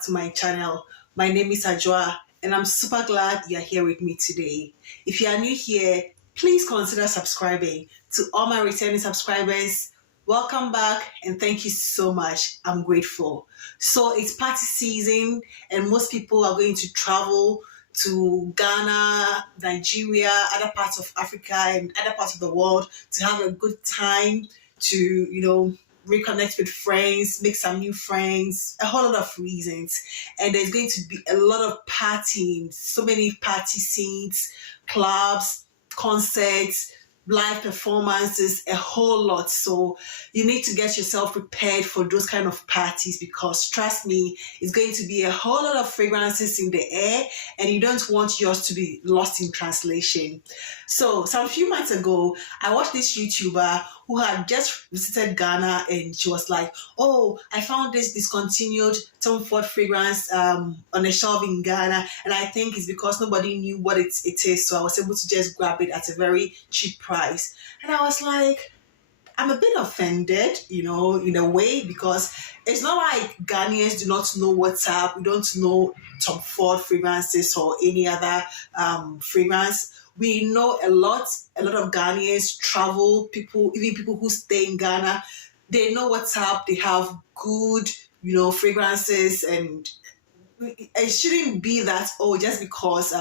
back to my channel. My name is Xerjoff and I'm super glad you're here with me today. If you are new here, please consider subscribing. To all my returning subscribers, welcome back and thank you so much. I'm grateful. So it's party season and most people are going to travel to Ghana, Nigeria, other parts of Africa and other parts of the world to have a good time, to reconnect with friends, make some new friends, a whole lot of reasons. And there's going to be a lot of partying, so many party scenes, clubs, concerts, live performances, a whole lot. So you need to get yourself prepared for those kind of parties because trust me, it's going to be a whole lot of fragrances in the air and you don't want yours to be lost in translation. So some few months ago, I watched this YouTuber who had just visited Ghana and she was like, oh, I found this discontinued Tom Ford fragrance on a shelf in Ghana and I think it's because nobody knew what it is, so I was able to just grab it at a very cheap price. And I was like, I'm a bit offended, in a way, because it's not like Ghanaians do not know what's up. We don't know Tom Ford fragrances or any other fragrance. We know a lot of Ghanaians travel, even people who stay in Ghana, they know what's up. They have good, fragrances, and it shouldn't be that, oh, just because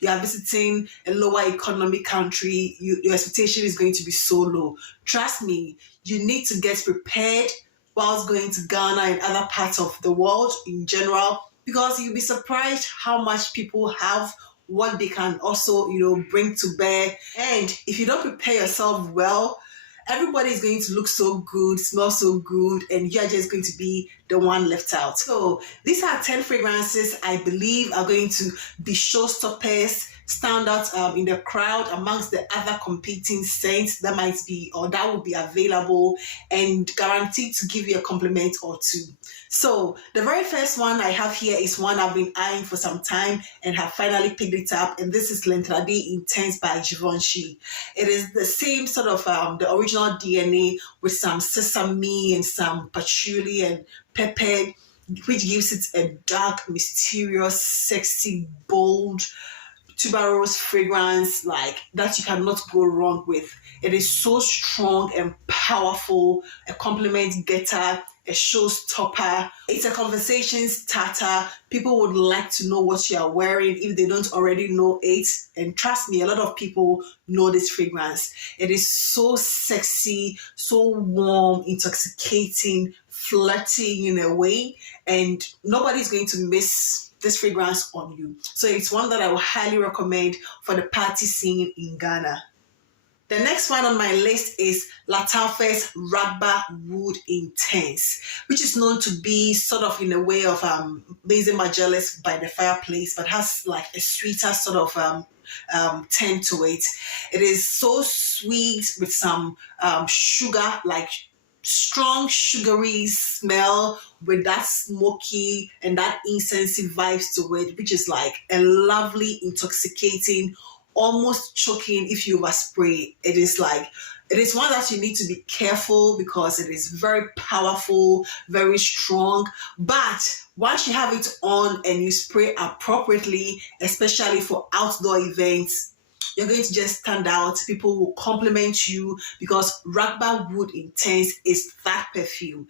you are visiting a lower economic country, your expectation is going to be so low. Trust me, you need to get prepared whilst going to Ghana and other parts of the world in general, because you'll be surprised how much people have, what they can also, bring to bear. And if you don't prepare yourself well, everybody is going to look so good, smell so good, and you're just going to be the one left out. So these are 10 fragrances I believe are going to be showstoppers, stand out in the crowd amongst the other competing scents that might be or that will be available and guaranteed to give you a compliment or two. So the very first one I have here is one I've been eyeing for some time and have finally picked it up, and this is L'Interdit Intense by Givenchy. It is the same sort of the original DNA with some sesame and some patchouli and pepper, which gives it a dark, mysterious, sexy, bold tuberose fragrance like that you cannot go wrong with. It is so strong and powerful, a compliment getter, a showstopper. It's a conversation starter. People would like to know what you are wearing if they don't already know it. And trust me, a lot of people know this fragrance. It is so sexy, so warm, intoxicating, flirty in a way, and nobody's going to miss this fragrance on you. So it's one that I would highly recommend for the party scene in Ghana. The next one on my list is Lattafa's Ragba Oud Intense, which is known to be sort of in a way of Maison by the fireplace, but has like a sweeter sort of tint to it. It is so sweet with some sugar, like strong sugary smell with that smoky and that incensey vibes to it, which is like a lovely, intoxicating, almost choking if you overspray. It is one that you need to be careful because it is very powerful, very strong. But once you have it on and you spray appropriately, especially for outdoor events, you're going to just stand out. People will compliment you because Ragba Oud Intense is that perfume.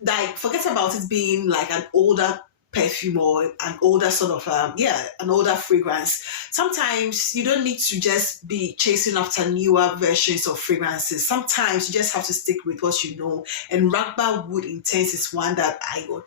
Like, forget about it being like an older perfume or an older sort of an older fragrance. Sometimes you don't need to just be chasing after newer versions of fragrances. Sometimes you just have to stick with what you know, and Ragba Oud Intense is one that I would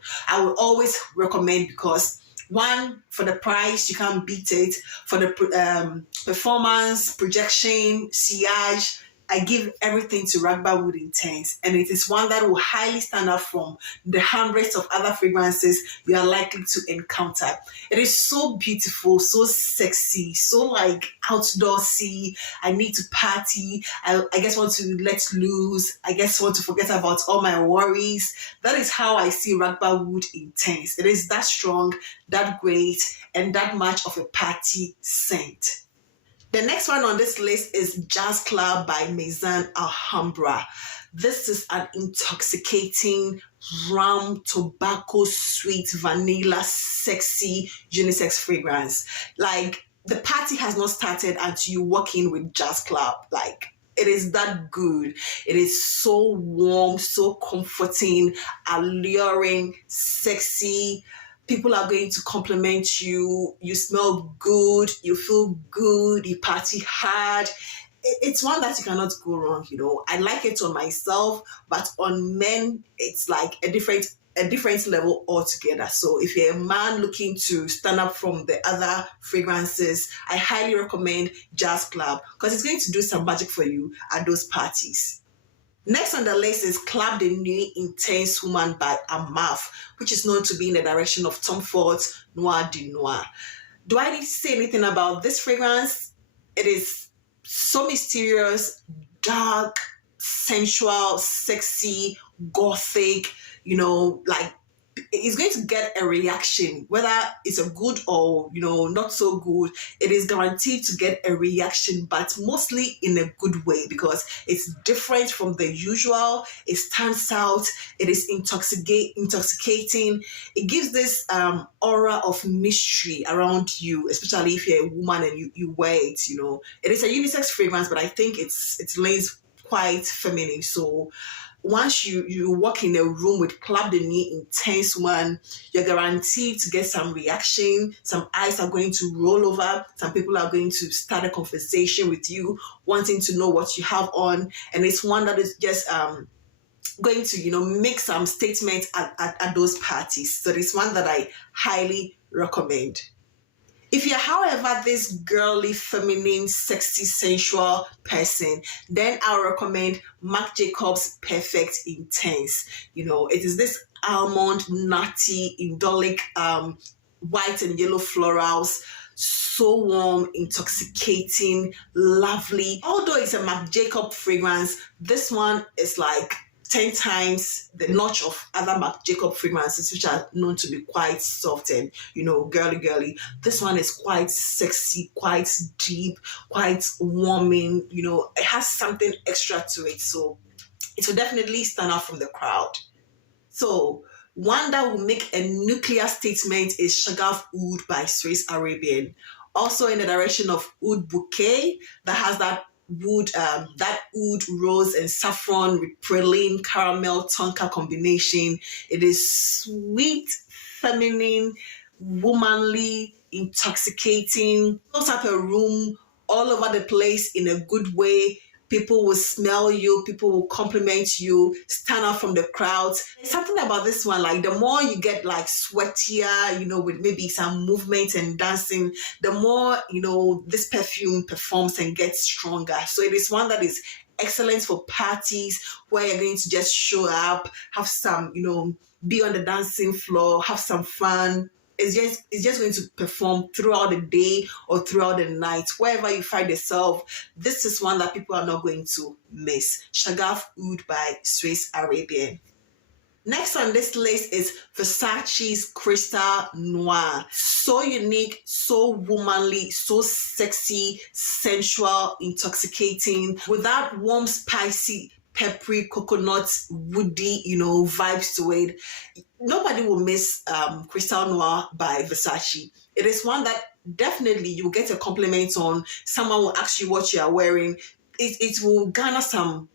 always recommend because one, for the price, you can't beat it. For the performance, projection, sillage, I give everything to Ragba Oud Intense, and it is one that will highly stand out from the hundreds of other fragrances you are likely to encounter. It is so beautiful, so sexy, so like outdoorsy. I need to party. I just want to let loose. I just want to forget about all my worries. That is how I see Ragba Oud Intense. It is that strong, that great, and that much of a party scent. The next one on this list is Jazz Club by Maison Alhambra. This is an intoxicating rum, tobacco, sweet, vanilla, sexy, unisex fragrance. Like, the party has not started until you walk in with Jazz Club. Like, it is that good. It is so warm, so comforting, alluring, sexy. People are going to compliment you. You smell good. You feel good. You party hard. It's one that you cannot go wrong. I like it on myself, but on men, it's like a different level altogether. So if you're a man looking to stand up from the other fragrances, I highly recommend Jazz Club because it's going to do some magic for you at those parties. Next on the list is Club de Nuit Intense Woman by Amaf, which is known to be in the direction of Tom Ford's Noir du Noir. Do I need to say anything about this fragrance? It is so mysterious, dark, sensual, sexy, gothic, like, it's going to get a reaction, whether it's a good or not so good. It is guaranteed to get a reaction, but mostly in a good way because it's different from the usual. It stands out. It is intoxicating. It gives this aura of mystery around you, especially if you're a woman and you wear it. It is a unisex fragrance, but I think it lays quite feminine. So once you walk in a room with Club de Nuit Intense One, you're guaranteed to get some reaction. Some eyes are going to roll over. Some people are going to start a conversation with you, wanting to know what you have on. And it's one that is just going to, make some statements at those parties. So it's one that I highly recommend. If you're, however, this girly, feminine, sexy, sensual person, then I'll recommend Marc Jacobs Perfect Intense. It is this almond, nutty, indolic, white and yellow florals, so warm, intoxicating, lovely. Although it's a Marc Jacobs fragrance, this one is like 10 times the notch of other Marc Jacobs fragrances, which are known to be quite soft and, girly. This one is quite sexy, quite deep, quite warming. It has something extra to it. So it will definitely stand out from the crowd. So one that will make a nuclear statement is Shaghaf Oud by Swiss Arabian. Also in the direction of Oud Bouquet, that has that oud rose and saffron with praline caramel tonka combination. It is sweet, feminine, womanly, intoxicating. Those type of room all over the place in a good way. People will smell you, people will compliment you, stand out from the crowds. There's something about this one, like the more you get like sweatier, with maybe some movement and dancing, the more, this perfume performs and gets stronger. So it is one that is excellent for parties where you're going to just show up, have some, be on the dancing floor, have some fun. It's just going to perform throughout the day or throughout the night. Wherever you find yourself, this is one that people are not going to miss. Shaghaf Oud by Swiss Arabian. Next on this list is Versace's Crystal Noir. So unique, so womanly, so sexy, sensual, intoxicating, with that warm, spicy, peppery, coconut, woody, vibes to it. Nobody will miss Crystal Noir by Versace. It is one that definitely you will get a compliment on. Someone will ask you what you are wearing. It will garner some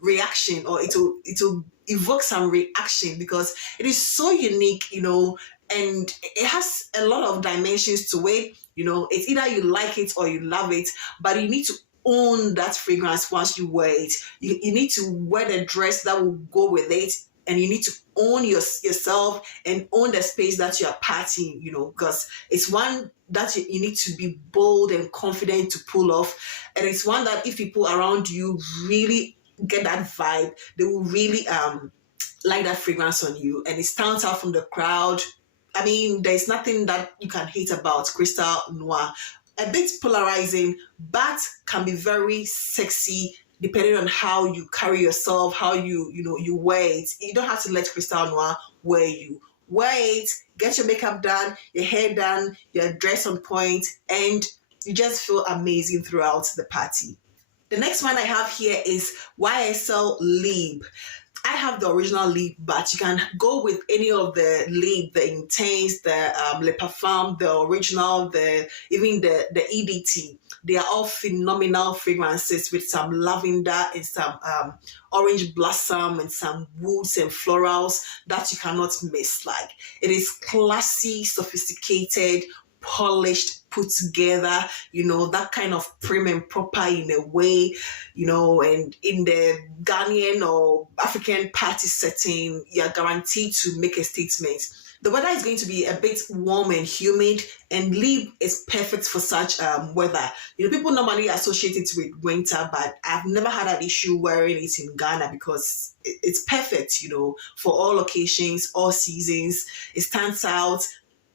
reaction, or it will evoke some reaction because it is so unique, and it has a lot of dimensions to it. It's either you like it or you love it, but you need to own that fragrance once you wear it. You need to wear the dress that will go with it, and you need to own yourself and own the space that you are partying, because it's one that you need to be bold and confident to pull off. And it's one that if people around you really get that vibe, they will really like that fragrance on you, and it stands out from the crowd. I mean, there's nothing that you can hate about Crystal Noir. A bit polarizing, but can be very sexy depending on how you carry yourself, how you wear it. You don't have to let Crystal Noir wear you. Wear it, get your makeup done, your hair done, your dress on point, and you just feel amazing throughout the party. The next one I have here is YSL Libre. I have the original lip, but you can go with any of the lip, the Intense, the Le Parfum, the original, even the EDT. They are all phenomenal fragrances with some lavender and some orange blossom and some woods and florals that you cannot miss. Like, it is classy, sophisticated, polished, put together, that kind of prim and proper in a way, and in the Ghanaian or African party setting, you're guaranteed to make a statement. The weather is going to be a bit warm and humid, and lip is perfect for such weather. People normally associate it with winter, but I've never had an issue wearing it in Ghana because it's perfect, for all occasions, all seasons. It stands out.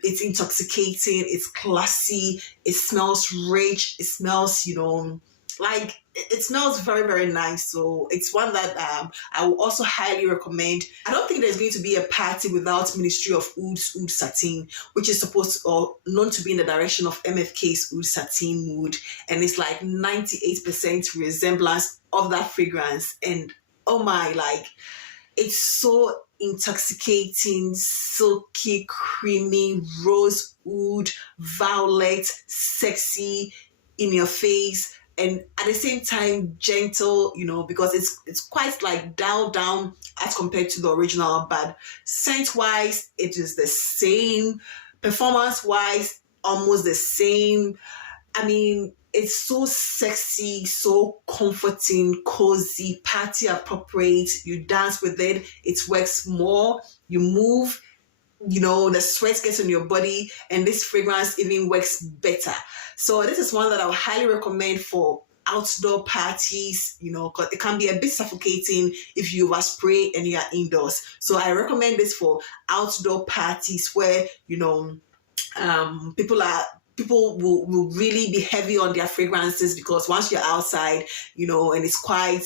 It's intoxicating. It's classy. It smells rich. It smells, like it smells very, very nice. So it's one that I will also highly recommend. I don't think there's going to be a party without Ministry of Oud Satin, which is supposed to, or known to be in the direction of MFK's Oud Satin mood, and it's like 98% resemblance of that fragrance. And oh my, like, it's so intoxicating, silky, creamy, rose oud, violet, sexy, in your face, and at the same time gentle, because it's quite like dialed down as compared to the original. But scent wise, it is the same. Performance wise, almost the same. I mean, it's so sexy, so comforting, cozy, party appropriate. You dance with it, it works more. You move, the sweat gets on your body, and this fragrance even works better. So this is one that I would highly recommend for outdoor parties, because it can be a bit suffocating if you overspray and you are indoors. So I recommend this for outdoor parties where, people will really be heavy on their fragrances, because once you're outside, and it's quite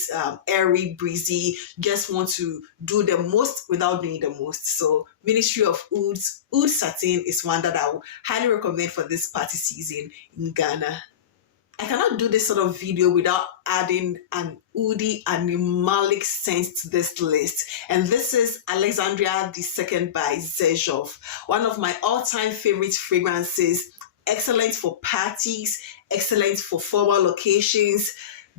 airy, breezy, you just want to do the most without doing the most. So Ministry of Oud Satin is one that I would highly recommend for this party season in Ghana. I cannot do this sort of video without adding an oudi animalic scent to this list. And this is Alexandria II by Xerjoff, one of my all-time favorite fragrances. Excellent for parties, excellent for formal occasions,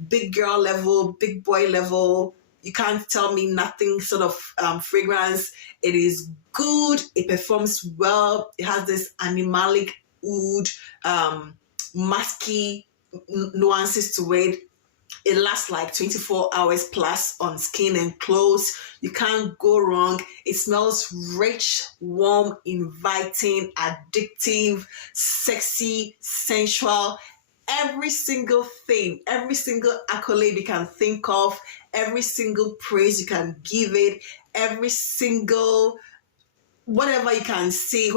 big girl level, big boy level. You can't tell me nothing sort of fragrance. It is good. It performs well. It has this animalic oud, musky nuances to it. It lasts like 24 hours plus on skin and clothes. You can't go wrong. It smells rich, warm, inviting, addictive, sexy, sensual. Every single thing, every single accolade you can think of, every single praise you can give it, every single whatever you can say,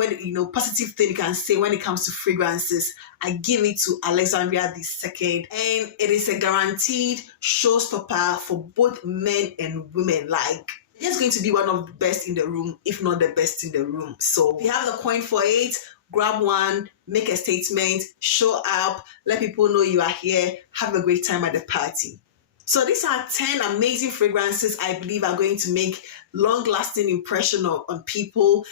positive thing you can say when it comes to fragrances, I give it to Alexandria II. And it is a guaranteed showstopper for both men and women. Like, it's going to be one of the best in the room, if not the best in the room. So if you have the coin for it, grab one, make a statement, show up, let people know you are here, have a great time at the party. So these are 10 amazing fragrances I believe are going to make long-lasting impression on people.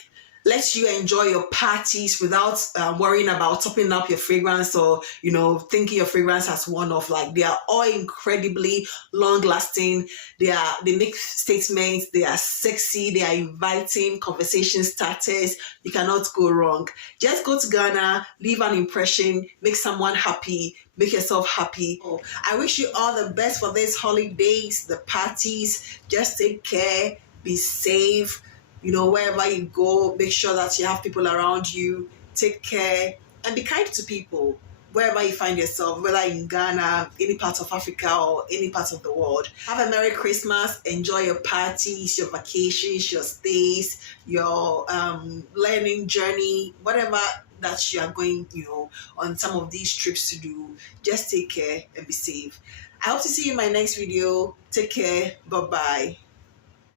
Let you enjoy your parties without worrying about topping up your fragrance or, thinking your fragrance has worn off. Like, they are all incredibly long-lasting. They make statements. They are sexy. They are inviting, conversation starters. You cannot go wrong. Just go to Ghana, leave an impression, make someone happy, make yourself happy. I wish you all the best for these holidays, the parties. Just take care, be safe. Wherever you go, make sure that you have people around you. Take care and be kind to people wherever you find yourself, whether in Ghana, any part of Africa, or any part of the world. Have a Merry Christmas. Enjoy your parties, your vacations, your stays, your learning journey, whatever that you are going, on some of these trips to do. Just take care and be safe. I hope to see you in my next video. Take care. Bye-bye.